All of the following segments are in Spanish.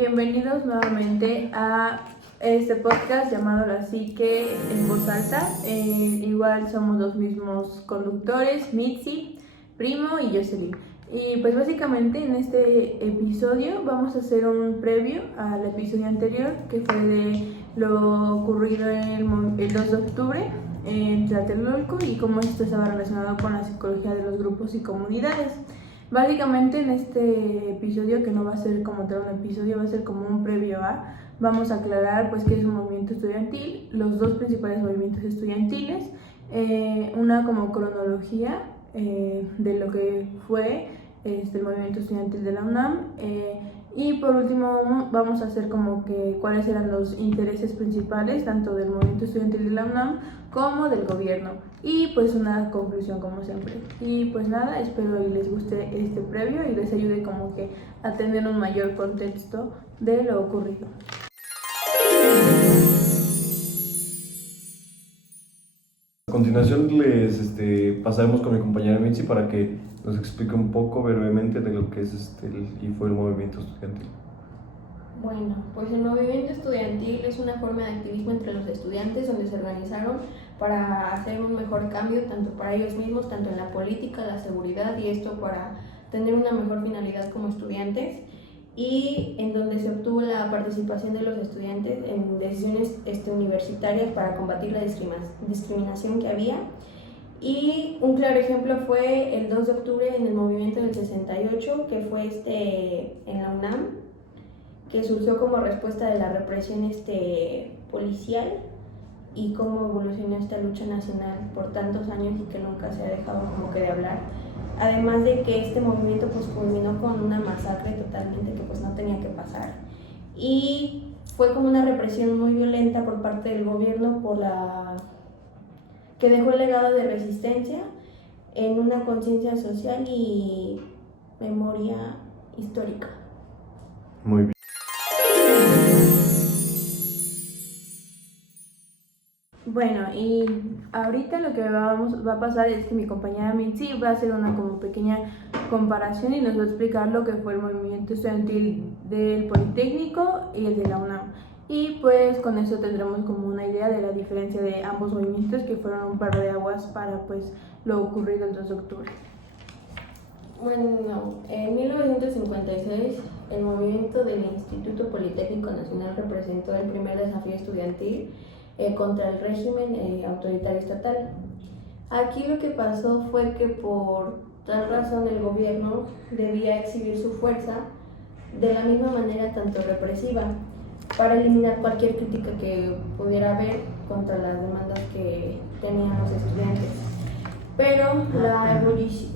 Bienvenidos nuevamente a este podcast llamado La Psique en Voz Alta. Igual somos los mismos conductores, Mitzi, Primo y Jocelyn. Y pues básicamente en este episodio vamos a hacer un previo al episodio anterior, que fue de lo ocurrido el 2 de octubre en Tlatelolco y cómo esto estaba relacionado con la psicología de los grupos y comunidades. Básicamente en este episodio, que no va a ser como tal un episodio, va a ser como un previo a, vamos a aclarar pues qué es un movimiento estudiantil, los dos principales movimientos estudiantiles, una como cronología de lo que fue el movimiento estudiantil de la UNAM, y por último vamos a hacer como que cuáles eran los intereses principales tanto del movimiento estudiantil de la UNAM como del gobierno, y pues una conclusión como siempre. Y pues nada, espero y les guste este previo y les ayude como que a tener un mayor contexto de lo ocurrido. A continuación les pasaremos con mi compañera Mitzi para que nos explique un poco brevemente de lo que es y fue el movimiento estudiantil. Bueno, pues el movimiento estudiantil es una forma de activismo entre los estudiantes donde se organizaron para hacer un mejor cambio tanto para ellos mismos, tanto en la política, la seguridad, y esto para tener una mejor finalidad como estudiantes, y en donde se obtuvo la participación de los estudiantes en decisiones universitarias para combatir la discriminación que había. Y un claro ejemplo fue el 2 de octubre en el movimiento del 68, que fue en la UNAM, que surgió como respuesta de la represión policial y cómo evolucionó esta lucha nacional por tantos años y que nunca se ha dejado como que de hablar. Además de que este movimiento pues culminó con una masacre totalmente que pues no tenía que pasar, y fue como una represión muy violenta por parte del gobierno que dejó el legado de resistencia en una conciencia social y memoria histórica. Muy bien. Bueno, y ahorita lo que va a pasar es que mi compañera Mitzi va a hacer una como pequeña comparación y nos va a explicar lo que fue el movimiento estudiantil del Politécnico y el de la UNAM. Y pues con eso tendremos como una idea de la diferencia de ambos movimientos, que fueron un par de aguas para pues lo ocurrido el 2 de octubre. Bueno, en 1956 el movimiento del Instituto Politécnico Nacional representó el primer desafío estudiantil contra el régimen autoritario estatal. Aquí lo que pasó fue que por tal razón el gobierno debía exhibir su fuerza de la misma manera tanto represiva para eliminar cualquier crítica que pudiera haber contra las demandas que tenían los estudiantes. Pero la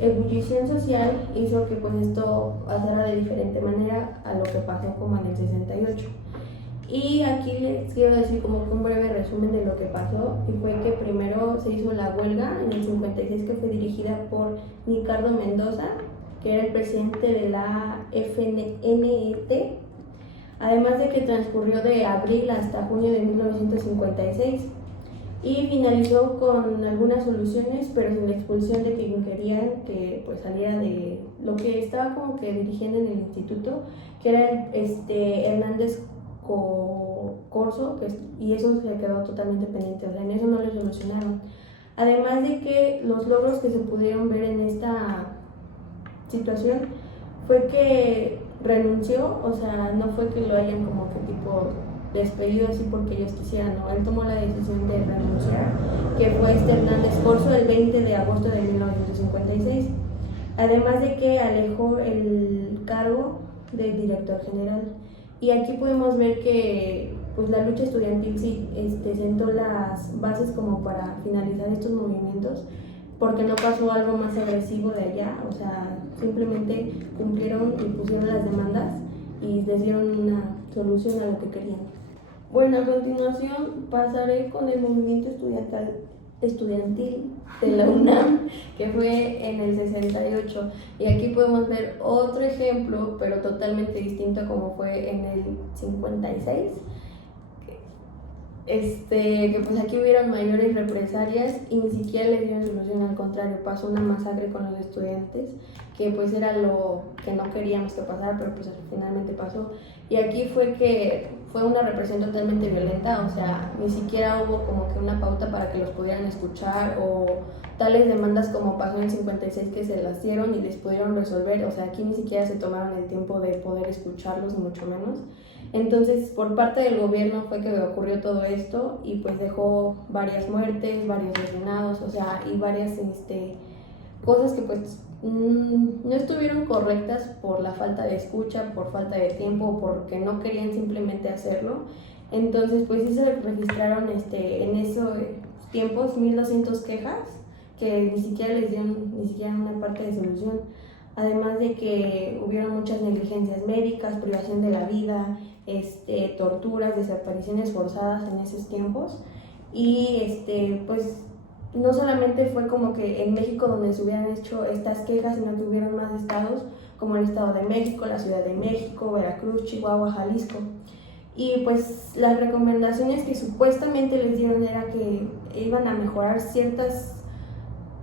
ebullición social hizo que pues esto pasara de diferente manera a lo que pasó como en el 68. Y aquí les quiero decir como un breve resumen de lo que pasó, y fue que primero se hizo la huelga en el 56, que fue dirigida por Ricardo Mendoza, que era el presidente de la FNET, además de que transcurrió de abril hasta junio de 1956 y finalizó con algunas soluciones, pero sin la expulsión de quien querían que pues saliera de lo que estaba como que dirigiendo en el instituto, que era Hernández Corso, y eso se quedó totalmente pendiente, o sea, en eso no lo solucionaron. Además de que los logros que se pudieron ver en esta situación fue que renunció, o sea, no fue que lo hayan como que tipo despedido así porque ellos quisieran, no, él tomó la decisión de renunciar, que fue Hernández Corso el 20 de agosto de 1956, además de que alejó el cargo de director general. Y aquí podemos ver que pues la lucha estudiantil sí sentó las bases como para finalizar estos movimientos, porque no pasó algo más agresivo de allá, o sea, simplemente cumplieron y pusieron las demandas y les dieron una solución a lo que querían. Bueno, a continuación pasaré con el movimiento estudiantil de la UNAM, que fue en el 68, y aquí podemos ver otro ejemplo, pero totalmente distinto, como fue en el 56. que pues aquí hubieron mayores represalias y ni siquiera les dieron solución, al contrario, pasó una masacre con los estudiantes, que pues era lo que no queríamos que pasara, pero pues finalmente pasó. Y aquí fue una represión totalmente violenta, o sea, ni siquiera hubo como que una pauta para que los pudieran escuchar o tales demandas como pasó en el 56 que se las dieron y les pudieron resolver, o sea, aquí ni siquiera se tomaron el tiempo de poder escucharlos, ni mucho menos. Entonces, por parte del gobierno fue que ocurrió todo esto y pues dejó varias muertes, varios lesionados, o sea, y varias cosas que pues no estuvieron correctas por la falta de escucha, por falta de tiempo, porque no querían simplemente hacerlo. Entonces, pues sí se registraron en esos tiempos 1200 quejas que ni siquiera les dieron ni siquiera una parte de solución. Además de que hubieron muchas negligencias médicas, privación de la vida, torturas, desapariciones forzadas en esos tiempos. Y pues no solamente fue como que en México donde se hubieran hecho estas quejas, sino que hubieron más estados como el Estado de México, la Ciudad de México, Veracruz, Chihuahua, Jalisco. Y pues las recomendaciones que supuestamente les dieron era que iban a mejorar ciertas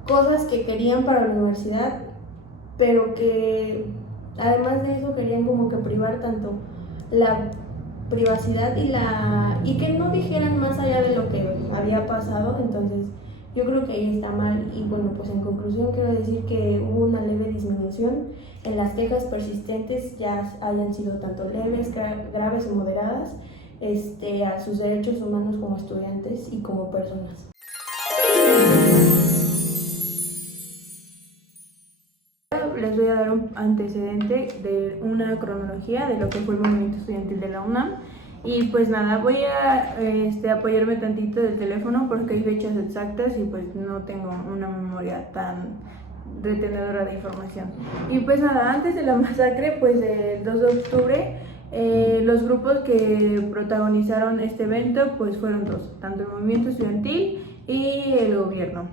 cosas que querían para la universidad, pero que además de eso querían como que privar tanto la privacidad y que no dijeran más allá de lo que había pasado. Entonces yo creo que ahí está mal. Y bueno, pues en conclusión quiero decir que hubo una leve disminución en las quejas persistentes, ya hayan sido tanto leves, graves o moderadas, a sus derechos humanos como estudiantes y como personas. Les voy a dar un antecedente de una cronología de lo que fue el movimiento estudiantil de la UNAM. Y pues nada, voy a apoyarme tantito del teléfono porque hay fechas exactas y pues no tengo una memoria tan retenedora de información. Y pues nada, antes de la masacre, pues el 2 de octubre, los grupos que protagonizaron este evento pues fueron dos, tanto el movimiento estudiantil y el gobierno.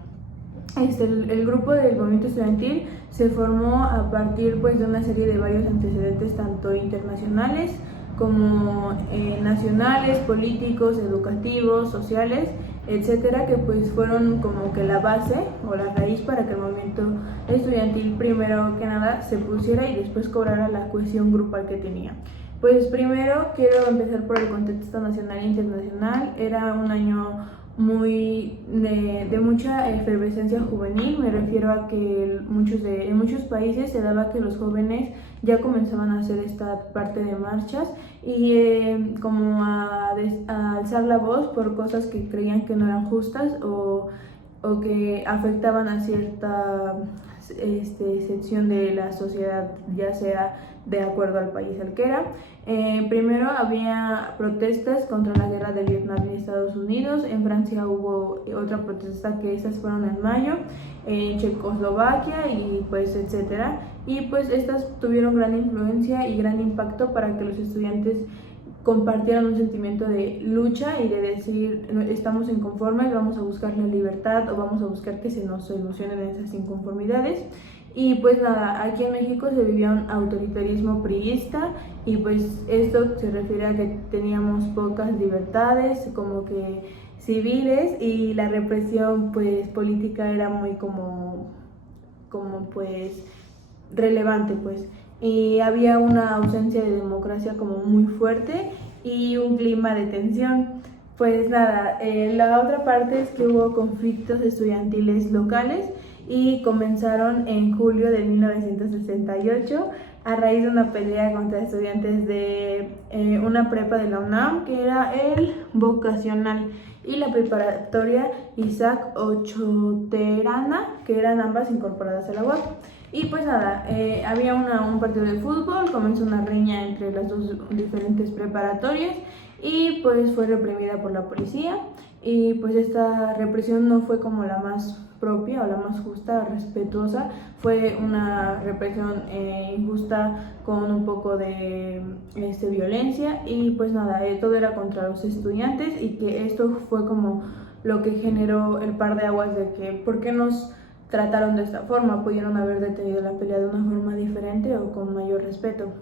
El grupo del movimiento estudiantil se formó a partir pues de una serie de varios antecedentes tanto internacionales como nacionales, políticos, educativos, sociales, etcétera, que pues fueron como que la base o la raíz para que el movimiento estudiantil primero que nada se pusiera y después cobrara la cohesión grupal que tenía. Pues primero quiero empezar por el contexto nacional e internacional. Era un año muy de mucha efervescencia juvenil. Me refiero a que en muchos países se daba que los jóvenes ya comenzaban a hacer esta parte de marchas y como a alzar la voz por cosas que creían que no eran justas o que afectaban a cierta sección de la sociedad, ya sea de acuerdo al país al que era. Primero había protestas contra la guerra de Vietnam y Estados Unidos. En Francia hubo otra protesta, que esas fueron en mayo, en Checoslovaquia y pues etcétera. Y pues estas tuvieron gran influencia y gran impacto para que los estudiantes compartieran un sentimiento de lucha y de decir estamos inconformes, vamos a buscar la libertad o vamos a buscar que se nos solucionen esas inconformidades. Y pues nada, aquí en México se vivía un autoritarismo priista y pues esto se refiere a que teníamos pocas libertades como que civiles y la represión pues política era muy como pues relevante pues. Y había una ausencia de democracia como muy fuerte y un clima de tensión. Pues nada, la otra parte es que hubo conflictos estudiantiles locales y comenzaron en julio de 1968 a raíz de una pelea contra estudiantes de una prepa de la UNAM, que era el vocacional, y la preparatoria Isaac Ochoterana, que eran ambas incorporadas a la UAP. Y pues nada, había un partido de fútbol, comenzó una riña entre las dos diferentes preparatorias y pues fue reprimida por la policía. Y pues esta represión no fue como la más propia o la más justa, respetuosa, fue una represión injusta con un poco de violencia. Y pues nada, todo era contra los estudiantes y que esto fue como lo que generó el par de aguas de que ¿por qué nos trataron de esta forma? Pudieron haber detenido la pelea de una forma diferente o con mayor respeto.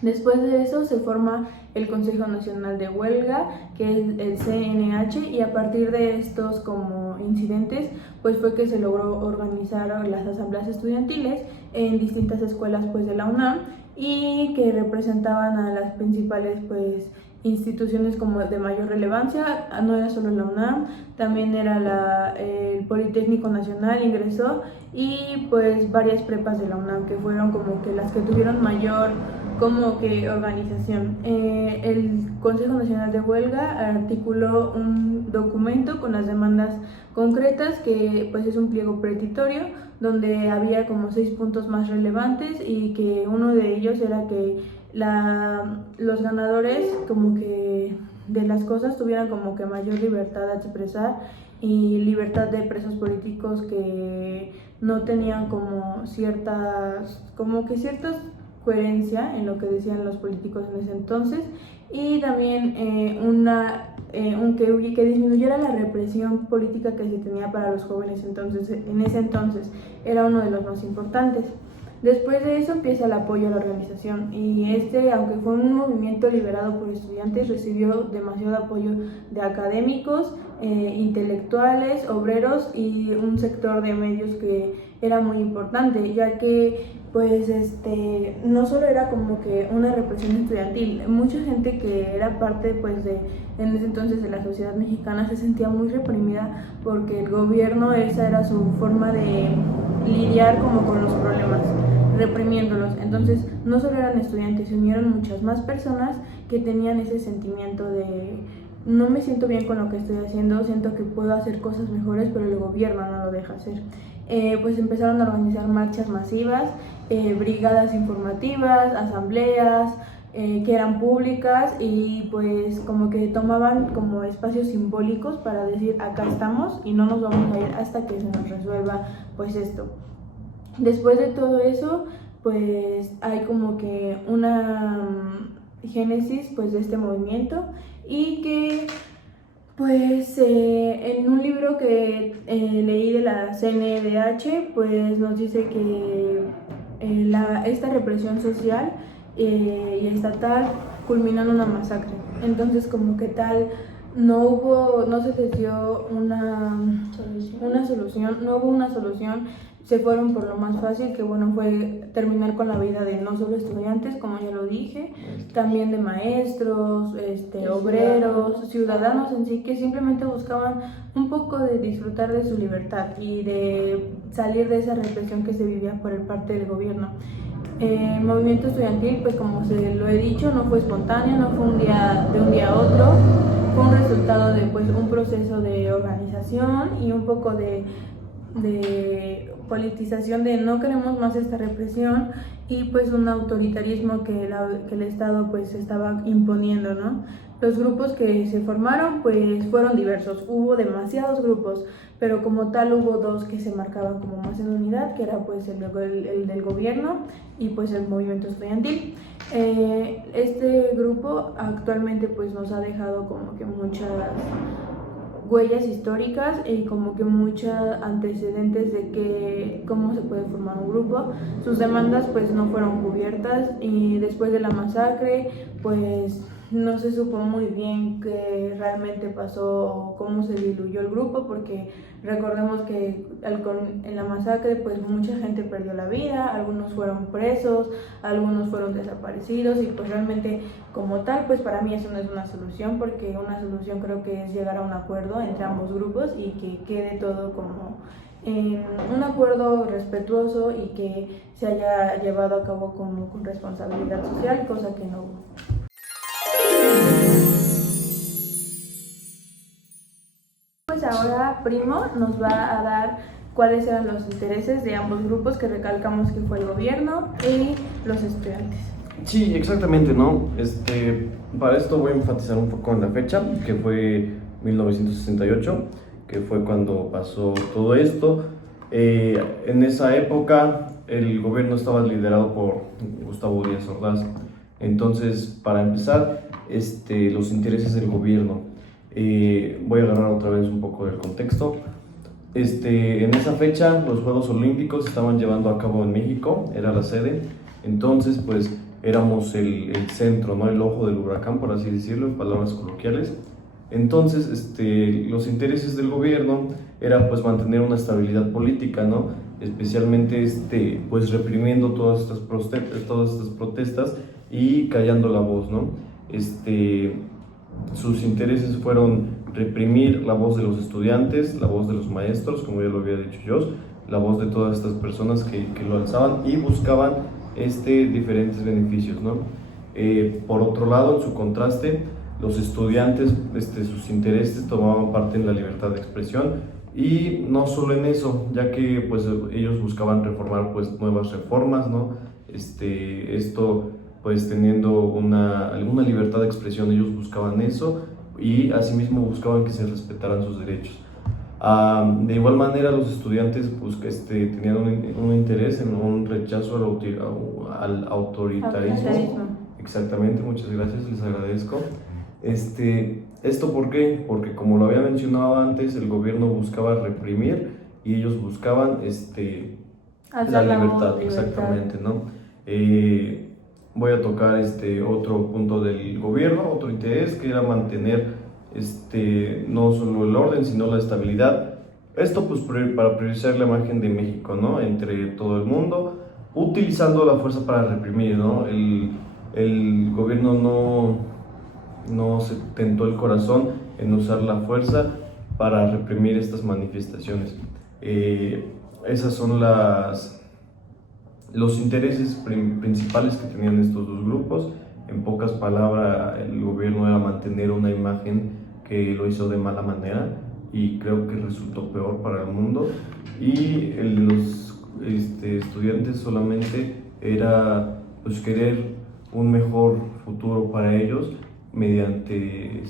Después de eso se forma el Consejo Nacional de Huelga, que es el CNH, y a partir de estos como incidentes, pues fue que se logró organizar las asambleas estudiantiles en distintas escuelas pues de la UNAM y que representaban a las principales pues instituciones como de mayor relevancia. No era solo la UNAM, también era el Politécnico Nacional ingresó, y pues varias prepas de la UNAM que fueron como que las que tuvieron mayor como que organización. El Consejo Nacional de Huelga articuló un documento con las demandas concretas, que pues es un pliego petitorio donde había como 6 puntos más relevantes, y que uno de ellos era que los ganadores como que de las cosas tuvieran como que mayor libertad de expresar y libertad de presos políticos que no tenían como ciertas coherencia en lo que decían los políticos en ese entonces, y también que disminuyera la represión política que se tenía para los jóvenes en ese entonces era uno de los más importantes. Después de eso empieza el apoyo a la organización, y aunque fue un movimiento liderado por estudiantes, recibió demasiado apoyo de académicos, intelectuales, obreros y un sector de medios que era muy importante, ya que pues no solo era como que una represión estudiantil, mucha gente que era parte pues en ese entonces de la sociedad mexicana se sentía muy reprimida porque el gobierno, esa era su forma de lidiar como con los problemas, reprimiéndolos. Entonces no solo eran estudiantes, se unieron muchas más personas que tenían ese sentimiento de no me siento bien con lo que estoy haciendo, siento que puedo hacer cosas mejores, pero el gobierno no lo deja hacer. Pues empezaron a organizar marchas masivas, brigadas informativas, asambleas que eran públicas, y pues como que tomaban como espacios simbólicos para decir acá estamos y no nos vamos a ir hasta que se nos resuelva pues esto. Después de todo eso pues hay como que una génesis pues de este movimiento, y que pues en un libro que leí de la CNDH pues nos dice que esta represión social y estatal culminó en una masacre. Entonces como que tal no se les dio una solución, no hubo una solución. Se fueron por lo más fácil, que bueno, fue terminar con la vida de no solo estudiantes, como ya lo dije, también de maestros, obreros, ciudadanos en sí, que simplemente buscaban un poco de disfrutar de su libertad y de salir de esa represión que se vivía por parte del gobierno. El movimiento estudiantil, pues como se lo he dicho, no fue espontáneo, no fue de un día a otro, fue un resultado de pues un proceso de organización y un poco de politización, de no queremos más esta represión, y pues un autoritarismo que el Estado pues estaba imponiendo, ¿no? Los grupos que se formaron pues fueron diversos, hubo demasiados grupos, pero como tal hubo dos que se marcaban como más en unidad, que era pues el del gobierno y pues el movimiento estudiantil. Este grupo actualmente pues nos ha dejado como que muchas huellas históricas y como que muchos antecedentes de cómo se puede formar un grupo. Sus demandas pues no fueron cubiertas, y después de la masacre pues no se supo muy bien qué realmente pasó o cómo se diluyó el grupo, porque recordemos que en la masacre pues mucha gente perdió la vida, algunos fueron presos, algunos fueron desaparecidos, y pues realmente como tal pues para mí eso no es una solución, porque una solución creo que es llegar a un acuerdo entre ambos grupos y que quede todo como en un acuerdo respetuoso y que se haya llevado a cabo con responsabilidad social, cosa que no hubo. Pues ahora Primo nos va a dar cuáles eran los intereses de ambos grupos, que recalcamos que fue el gobierno y los estudiantes. Sí, exactamente, ¿no? Para esto voy a enfatizar un poco en la fecha, que fue 1968, que fue cuando pasó todo esto. En esa época el gobierno estaba liderado por Gustavo Díaz Ordaz. Entonces, para empezar, los intereses del gobierno. Voy a agarrar otra vez un poco del contexto. En esa fecha los Juegos Olímpicos se estaban llevando a cabo en México, era la sede. Entonces pues éramos el centro, ¿no? El ojo del huracán, por así decirlo, en palabras coloquiales. Entonces, los intereses del gobierno era pues mantener una estabilidad política, ¿no? Especialmente pues reprimiendo todas estas protestas y callando la voz, ¿no? Sus intereses fueron reprimir la voz de los estudiantes, la voz de los maestros, como ya lo había dicho yo, la voz de todas estas personas que lo alzaban y buscaban diferentes beneficios, ¿no? Por otro lado, en su contraste, los estudiantes, sus intereses tomaban parte en la libertad de expresión y no solo en eso, ya que pues ellos buscaban reformar pues nuevas reformas, ¿no? Esto pues teniendo alguna libertad de expresión, ellos buscaban eso y asimismo buscaban que se respetaran sus derechos. De igual manera, los estudiantes pues, tenían un interés en un rechazo al autoritarismo. Exactamente, muchas gracias, les agradezco. ¿Esto por qué? Porque como lo había mencionado antes, el gobierno buscaba reprimir y ellos buscaban la libertad, exactamente, ¿no? Voy a tocar otro punto del gobierno, otro interés que era mantener no solo el orden, sino la estabilidad. Esto pues para priorizar la imagen de México, ¿no? Entre todo el mundo, utilizando la fuerza para reprimir, ¿no? El gobierno no se tentó el corazón en usar la fuerza para reprimir estas manifestaciones. Esas son los intereses principales que tenían estos dos grupos. En pocas palabras, el gobierno era mantener una imagen que lo hizo de mala manera y creo que resultó peor para el mundo. Y los estudiantes solamente era pues querer un mejor futuro para ellos mediante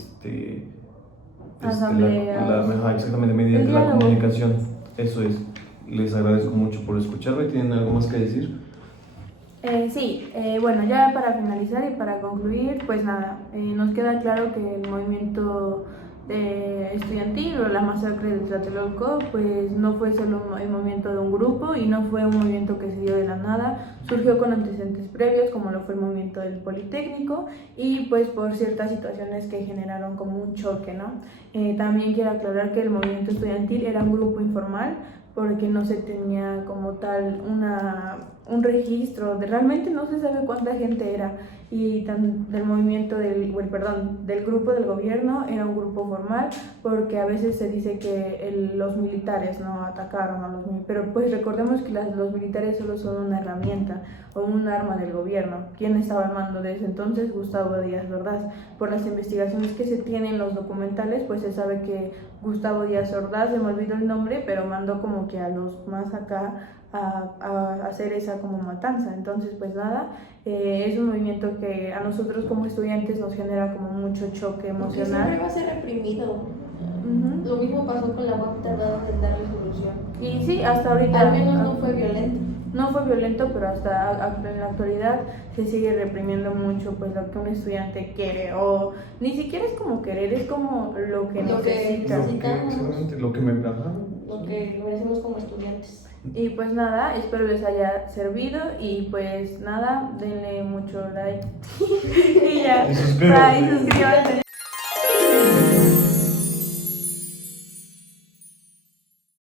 exactamente, mediante la comunicación. Eso es. Les agradezco mucho por escucharme. ¿Tienen algo más que decir? Bueno, ya para finalizar y para concluir, pues nada, nos queda claro que el movimiento estudiantil o la masacre de Tlatelolco pues no fue solo el movimiento de un grupo y no fue un movimiento que se dio de la nada, surgió con antecedentes previos como lo fue el movimiento del Politécnico y pues por ciertas situaciones que generaron como un choque, ¿no? También quiero aclarar que el movimiento estudiantil era un grupo informal porque no se tenía como tal un registro, realmente no se sabe cuánta gente era y del movimiento del grupo del gobierno era un grupo formal porque a veces se dice que los militares no atacaron a los militares, pero pues recordemos que los militares solo son una herramienta o un arma del gobierno. ¿Quién estaba al mando de ese entonces? Gustavo Díaz Ordaz. Por las investigaciones que se tienen en los documentales pues se sabe que Gustavo Díaz Ordaz, se me olvidó el nombre, pero mandó como que a los más acá a hacer esa como matanza. Entonces pues nada, es un movimiento que a nosotros como estudiantes nos genera como mucho choque emocional. Siempre va a ser reprimido. Lo mismo pasó con la UAP, tardaron en dar resolución. Y sí, hasta ahorita al menos no fue violento. No fue violento, pero hasta en la actualidad se sigue reprimiendo mucho pues lo que un estudiante quiere, o ni siquiera es como querer, es como lo que necesita. Lo que merecemos como estudiantes. Y pues nada, espero les haya servido y pues nada, denle mucho like y ya, suscríbanse.